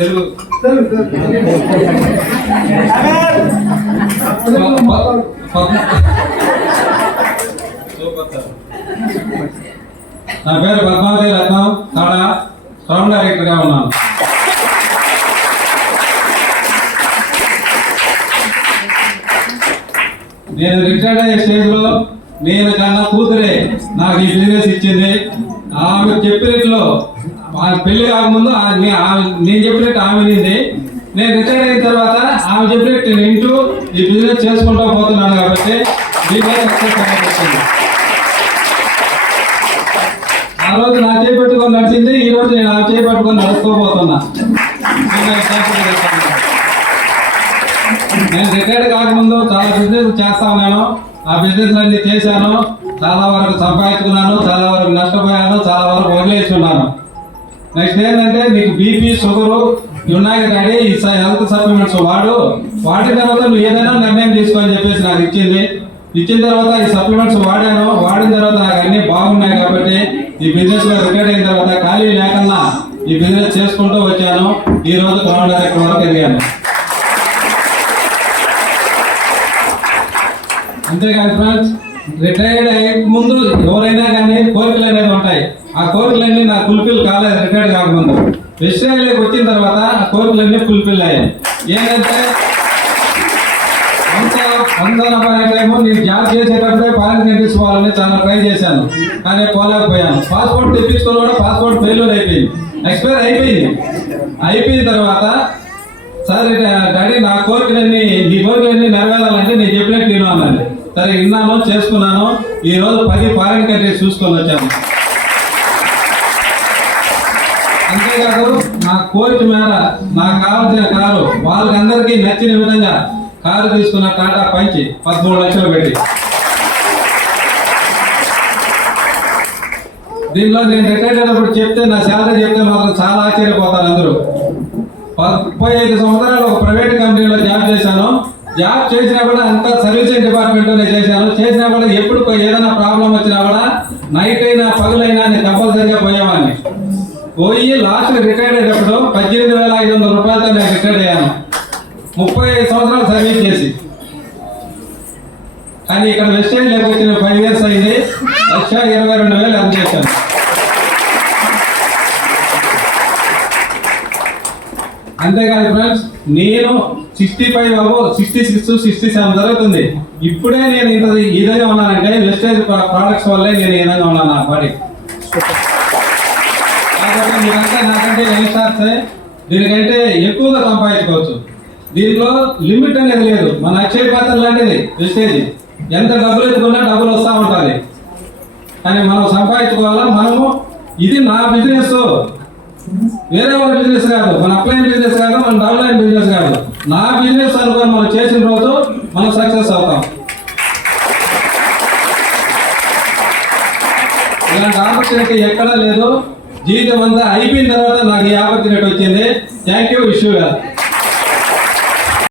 తెలుగు నా పేరు పద్మావతి రత్నం తాడ సౌండ్ డైరెక్టర్గా ఉన్నాను. నేను రిటైర్డ్ అయ్యే స్టేజ్లో నేను కన్నా కూతురే నాకు ఈ బిజినెస్ ఇచ్చింది. ఆమె చెప్పినట్లో పెళ్లి కాకముందు నేను చెప్పినట్టు ఆమె వినింది. నేను రిటైర్ అయిన తర్వాత ఆమె చెప్పినట్టు నేను ఇంటూ ఈ బిజినెస్ చేసుకుంటూ పోతున్నాను కాబట్టి దీనిలో సక్సెస్ అయ్యింది. ఆ రోజు నా చేపట్టుకొని నడిచింది, ఈ రోజు నేను ఆ చేపట్టుకొని నడుచుకోబోతున్నా. నేను రిటైర్డ్ కాకముందు చాలా బిజినెస్ చేస్తా ఉన్నాను. ఆ బిజినెస్ అన్ని చేశాను, చాలా వరకు సంపాదించుకున్నాను, చాలా వరకు నష్టపోయాను, చాలా వరకు వదిలేసి ఉన్నాను. నెక్స్ట్ ఏంటంటే నీకు బీపీ షుగరు ఉన్నాయి డాడీ, ఈ హెల్త్ సప్లిమెంట్స్ వాడిన తర్వాత నువ్వు ఏదైనా నిర్ణయం తీసుకోని చెప్పేసి నాకు ఇచ్చిన తర్వాత ఈ సప్లిమెంట్స్ వాడిన తర్వాత నాకు అన్ని బాగున్నాయి కాబట్టి ఈ బిజినెస్ లో రిటైర్ అయిన తర్వాత ఖాళీ లేకుండా ఈ బిజినెస్ చేసుకుంటూ వచ్చాను. ఈ రోజు గ్రౌండ్ డైరెక్టర్ వరకు ఎదిగాను. అంతేకాదు ఫ్రెండ్స్, రిటైర్డ్ అయ్యే ముందు ఎవరైనా కానీ కోరికలు అనేది ఉంటాయి. ఆ కోరికలన్నీ నాకు ఫుల్ఫిల్ కాలేదు. రిటైర్డ్ కాకముందు విషయాలకు వచ్చిన తర్వాత ఆ కోరికలన్నీ ఫుల్ఫిల్ అయ్యాయి. ఏంటంటే 140 టైము నేను జాబ్ చేసేటప్పుడే ఫారిన్ కంట్రీస్ పోవాలని చాలా ట్రై చేశాను, కానీ పోలేకపోయాను. పాస్పోర్ట్ తెప్పించుకుని కూడా పాస్పోర్ట్ ఫెయిల్యూర్ అయిపోయింది, ఎక్స్పైర్ అయిపోయిన తర్వాత సరే డాడీ నీ కోరికలన్నీ నెరవేరాలంటే నేను చెప్పినట్టు నేను అన్నాను. సరే విన్నాను, చేసుకున్నాను. ఈ రోజు 10 ఫారిన్ కంట్రీస్ చూసుకొని వచ్చాను. అంతేకాదు నా కోరిక మేర నాకు కావాల్సిన కారు వాళ్ళకందరికీ నచ్చిన విధంగా కారు తీసుకున్న టాటా పంచ్ 13 లక్షలు పెట్టి. దీనిలో నేను రిటైర్డ్ అయినప్పుడు చెప్తే నా శాలరీ చెప్తే మాత్రం చాలా ఆశ్చర్యపోతారు అందరూ. 35 సంవత్సరాలు ఒక ప్రైవేట్ కంపెనీలో జాబ్ చేశాను. జాబ్ చేసినా కూడా అంతా సర్వీసింగ్ డిపార్ట్మెంట్లోనే చేసినా కూడా ఎప్పుడు ఏదైనా ప్రాబ్లం వచ్చినా కూడా నైట్ అయినా పగులైనా నేను కంపల్సరీగా పోయేవాడిని. పోయి లాస్ట్ రిటైర్డ్ అయ్యేటప్పుడు 18,500 రూపాయలతో నేను రిటైర్డ్ అయ్యాను, 35 సంవత్సరాలు సర్వీస్ చేసి. కానీ ఇక్కడ వెస్టేజ్ లేకపోతే 5 ఇయర్స్ అయింది, 1,22,000 ఎర్న్ చేశాను. అంతేకాదు ఫ్రెండ్స్, నేను 65 66 67 జరుగుతుంది. ఇప్పుడే నేను ఈ విధంగా ఉన్నానంటే వెస్టేజ్ ప్రోడక్ట్స్ వల్లే నేను ఈ విధంగా ఉన్నాను. నా బాడీ కాబట్టి మీరంతా నాకంటే యంగ్స్టర్స్ దీనికంటే ఎక్కువగా సంపాదించుకోవచ్చు. దీంట్లో లిమిట్ అనేది లేదు. మన అక్షయ పాత్ర లాంటిది వెస్టేజ్. ఎంత డబ్బులు ఎత్తుకున్నా డబ్బులు వస్తూ ఉంటుంది, కానీ మనం సంపాదించుకోవాలా. మనము ఇది నా బిజినెస్, వేరే వాళ్ళ బిజినెస్ కాదు, మన అప్లైన్ బిజినెస్ కాదు, మన డౌన్లైన్ బిజినెస్ కాదు. నా బిజినెస్ అనుకొని మనం చేసిన రోజు మనం సక్సెస్ అవుతాం. ఇలాంటి ఆపర్చునిటీ ఎక్కడా లేదు. జీవితం అంతా అయిపోయిన తర్వాత నాకు ఈ ఆపర్చునిటీ వచ్చింది. Thank you. Wish you.